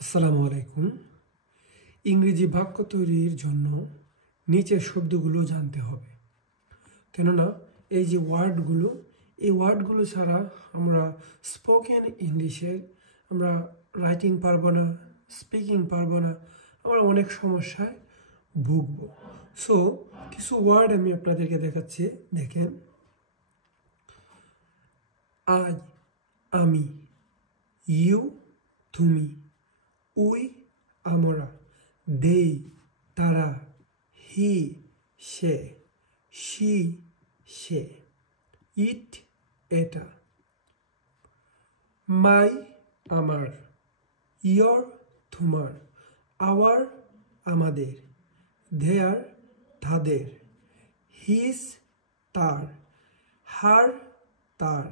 আসসালামু আলাইকুম। ইংরেজি বাক্য তৈরির জন্য নিচের শব্দগুলো জানতে হবে, কেননা এই যে ওয়ার্ডগুলো ছাড়া আমরা স্পোকেন ইংলিশের আমরা রাইটিং পারবো না, স্পিকিং পারবো না, আমরা অনেক সমস্যায় ভুগবো। সো কিছু ওয়ার্ড আমি আপনাদেরকে দেখাচ্ছি, দেখেন। আই, আমি, ইউ, তুমি, উই, আমরা, they, তারা, he, say, she, say, it, এটা, my, আমার, your, তোমার, our, আমাদের, their, তাদের, his, তার, her, তার,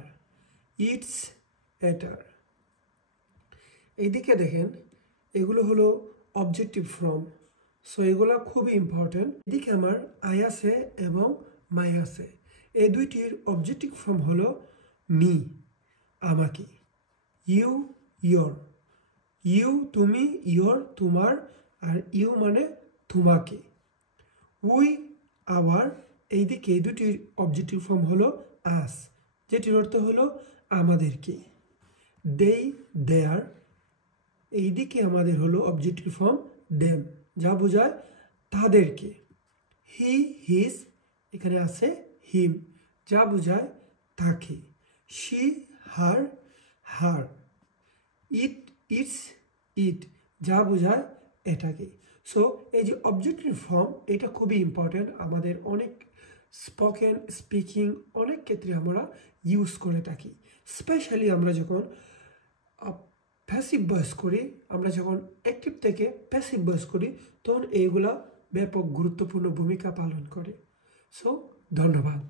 its, এটার। এইদিকে দেখেন, এগুলো হলো অবজেক্টিভ ফর্ম। সো এগুলো খুবই ইম্পর্টেন্ট। এদিকে আমার আই আছে এবং মাই আছে। এই দুইটির অবজেক্টিভ ফর্ম হলো মি, আমাকে, ইউ, ইয়োর, ইউ তুমি, ইয়োর তোমার, আর ইউ মানে তোমাকে, উই, আওয়ার। এইদিকে এই দুটির অবজেক্টিভ ফর্ম হলো আস, যেটির অর্থ হলো আমাদেরকে, দেই, দেয়ার। এইদিকে আমাদের হলো অবজেক্টিভ ফর্ম দেম, যা বোঝায় তাদেরকে, হি, হিজ, এখানে আছে হিম, যা বোঝায় তাকে, she, her, her, it, it's, ইট, যা বোঝায় এটাকে। সো এই যে অবজেক্টিভ ফর্ম, এটা খুবই ইম্পর্টেন্ট। আমাদের অনেক স্পোকেন স্পিকিং অনেক ক্ষেত্রে আমরা ইউজ করে থাকি, স্পেশালি আমরা যখন প্যাসিভ ভয়েস করি, আমরা যখন অ্যাক্টিভ থেকে প্যাসিভ ভয়েস করি, তখন এইগুলা ব্যাপক গুরুত্বপূর্ণ ভূমিকা পালন করে। সো ধন্যবাদ।